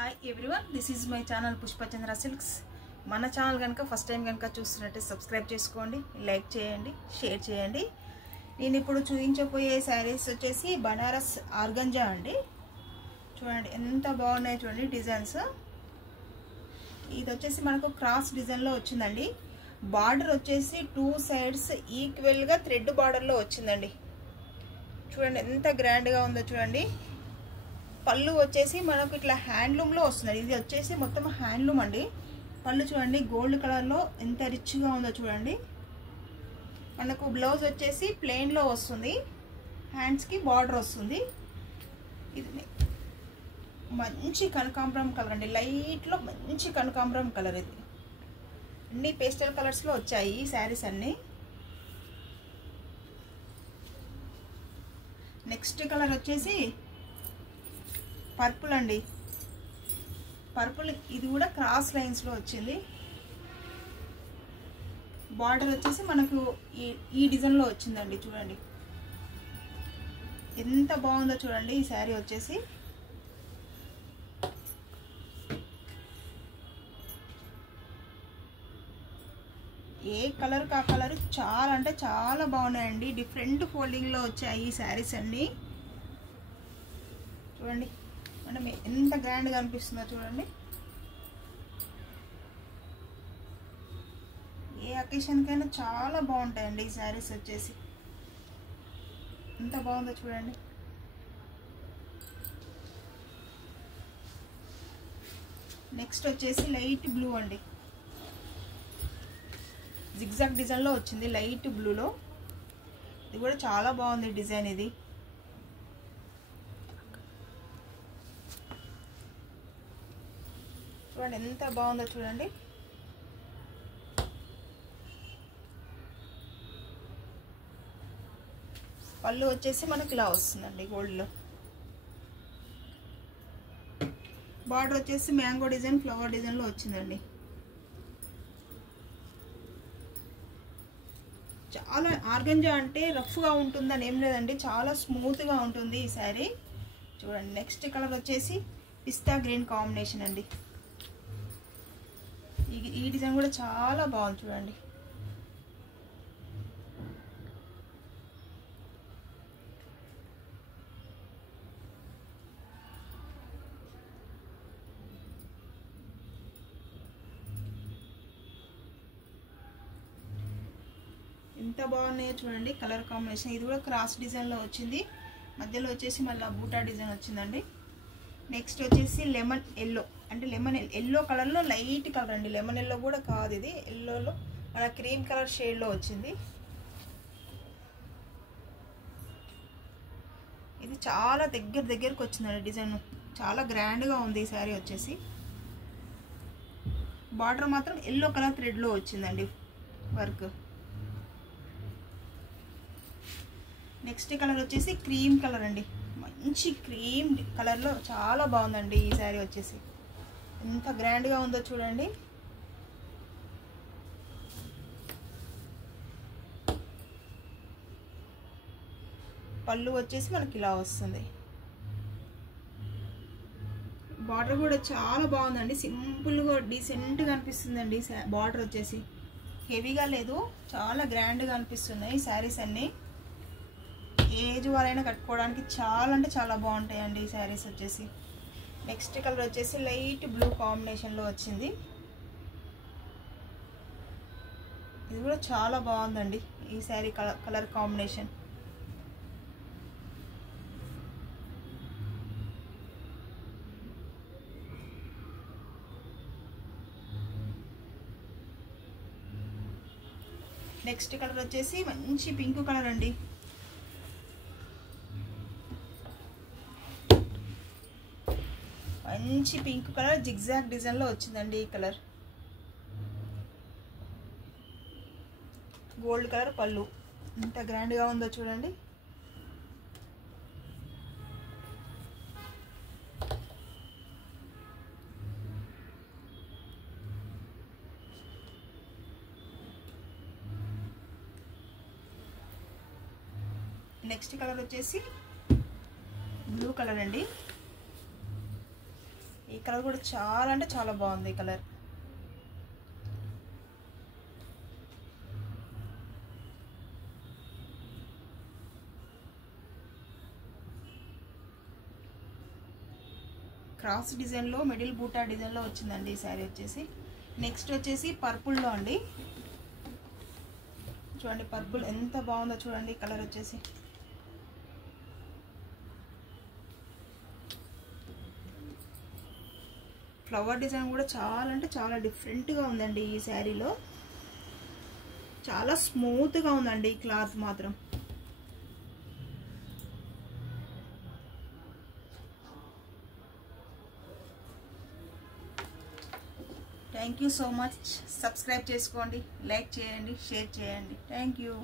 Hi everyone, this is my channel Pushpachandra silks. మన channel కనుక first time కనుక చూస్తున్నట్టే సబ్స్క్రైబ్ చేసుకోండి, లైక్ చేయండి, షేర్ చేయండి. నేను ఇప్పుడు చూపించబోయే శారీస్ వచ్చేసి బనారస్ ఆర్గంజా అండి. చూడండి ఎంత బాగున్నాయి చూడండి డిజైన్స్. ఇది వచ్చేసి మనకు క్రాస్ డిజైన్లో వచ్చిందండి. బార్డర్ వచ్చేసి టూ సైడ్స్ ఈక్వల్గా థ్రెడ్ బార్డర్లో వచ్చిందండి. చూడండి ఎంత గ్రాండ్గా ఉందో చూడండి. పళ్ళు వచ్చేసి మనకు ఇట్లా హ్యాండ్లూమ్లో వస్తుంది. ఇది వచ్చేసి మొత్తం హ్యాండ్లూమ్ అండి. పళ్ళు చూడండి గోల్డ్ కలర్లో ఎంత రిచ్గా ఉందో చూడండి. మనకు బ్లౌజ్ వచ్చేసి ప్లెయిన్లో వస్తుంది, హ్యాండ్స్కి బార్డర్ వస్తుంది. ఇది మంచి కనకాంబరం కలర్ అండి, లైట్లో మంచి కనకాంబరం కలర్. ఇది అన్ని పేస్టల్ కలర్స్లో వచ్చాయి ఈ శారీస్ అన్నీ. నెక్స్ట్ కలర్ వచ్చేసి పర్పుల్ అండి. పర్పుల్ ఇది కూడా క్రాస్ లైన్స్లో వచ్చింది. బార్డర్ వచ్చేసి మనకు ఈ డిజైన్లో వచ్చిందండి. చూడండి ఎంత బాగుందో చూడండి ఈ శారీ వచ్చేసి. ఏ కలర్ కా కలర్ చాలా అంటే చాలా బాగున్నాయండి. డిఫరెంట్ ఫోల్డింగ్లో వచ్చాయి ఈ శారీస్ అన్నీ. చూడండి అంటే ఎంత గ్రాండ్గా అనిపిస్తుందో చూడండి. ఏ అకేషన్కైనా చాలా బాగుంటాయండి ఈ శారీస్ వచ్చేసి. ఎంత బాగుందో చూడండి. నెక్స్ట్ వచ్చేసి లైట్ బ్లూ అండి. జిగ్జాగ్ డిజైన్లో వచ్చింది లైట్ బ్లూలో. ఇది కూడా చాలా బాగుంది డిజైన్. ఇది చూడండి ఎంత బాగుందో చూడండి. పళ్ళు వచ్చేసి మనకి ఇలా వస్తుందండి గోల్డ్లో. బార్డర్ వచ్చేసి మ్యాంగో డిజైన్ ఫ్లవర్ డిజైన్లో వచ్చిందండి. చాలా ఆర్గంజా అంటే రఫ్గా ఉంటుందని ఏం లేదండి, చాలా స్మూత్గా ఉంటుంది ఈ శారీ. చూడండి నెక్స్ట్ కలర్ వచ్చేసి పిస్తా గ్రీన్ కాంబినేషన్ అండి. ఈ డిజైన్ కూడా చాలా బాగుంది చూడండి. ఎంత బాగున్నాయో చూడండి కలర్ కాంబినేషన్. ఇది కూడా క్రాస్ డిజైన్లో వచ్చింది. మధ్యలో వచ్చేసి మళ్ళీ బూటా డిజైన్ వచ్చిందండి. నెక్స్ట్ వచ్చేసి లెమన్ ఎల్లో అంటే లెమన్ ఎల్లో కలర్లో లైట్ కలర్ అండి. లెమన్ ఎల్లో కూడా కాదు, ఇది ఎల్లోలో మన క్రీమ్ కలర్ షేడ్లో వచ్చింది. ఇది చాలా దగ్గరకు వచ్చిందండి డిజైన్. చాలా గ్రాండ్గా ఉంది ఈ శారీ వచ్చేసి. బార్డర్ మాత్రం ఎల్లో కలర్ థ్రెడ్లో వచ్చిందండి వర్క్. నెక్స్ట్ కలర్ వచ్చేసి క్రీమ్ కలర్ అండి. మంచి క్రీమ్ కలర్లో చాలా బాగుందండి ఈ శారీ వచ్చేసి. ఎంత గ్రాండ్గా ఉందో చూడండి. పళ్ళు వచ్చేసి మనకి ఇలా వస్తుంది. బార్డర్ కూడా చాలా బాగుందండి, సింపుల్గా డీసెంట్గా అనిపిస్తుందండి. బార్డర్ వచ్చేసి హెవీగా లేదు, చాలా గ్రాండ్గా అనిపిస్తున్నాయి ఈ శారీస్ అన్నీ. ఏజ్ వాళ్ళైనా కట్టుకోవడానికి చాలా అంటే చాలా బాగుంటాయండి ఈ శారీస్ వచ్చేసి. నెక్స్ట్ కలర్ వచ్చేసి లైట్ బ్లూ కాంబినేషన్లో వచ్చింది. ఇది కూడా చాలా బాగుందండి ఈ sari colour combination. Next colour వచ్చేసి మంచి పింక్ కలర్ అండి. మంచి పింక్ కలర్ జిగ్జాగ్ డిజైన్లో వచ్చిందండి ఈ కలర్. గోల్డ్ కలర్ పళ్ళు ఎంత గ్రాండ్గా ఉందో చూడండి. నెక్స్ట్ కలర్ వచ్చేసి బ్లూ కలర్ అండి. ఈ కలర్ కూడా చాలా అంటే చాలా బాగుంది ఈ కలర్. క్రాస్ డిజైన్లో మిడిల్ బూటా డిజైన్లో వచ్చిందండి ఈ శారీ వచ్చేసి. నెక్స్ట్ వచ్చేసి పర్పుల్లో అండి. చూడండి పర్పుల్ ఎంత బాగుందో చూడండి కలర్ వచ్చేసి. ఫ్లవర్ డిజైన్ కూడా చాలా అంటే చాలా డిఫరెంట్గా ఉందండి ఈ శారీలో. చాలా స్మూత్గా ఉందండి ఈ క్లాత్ మాత్రం. Thank you so much. Subscribe చేసుకోండి, లైక్ చేయండి, షేర్ చేయండి. Thank you.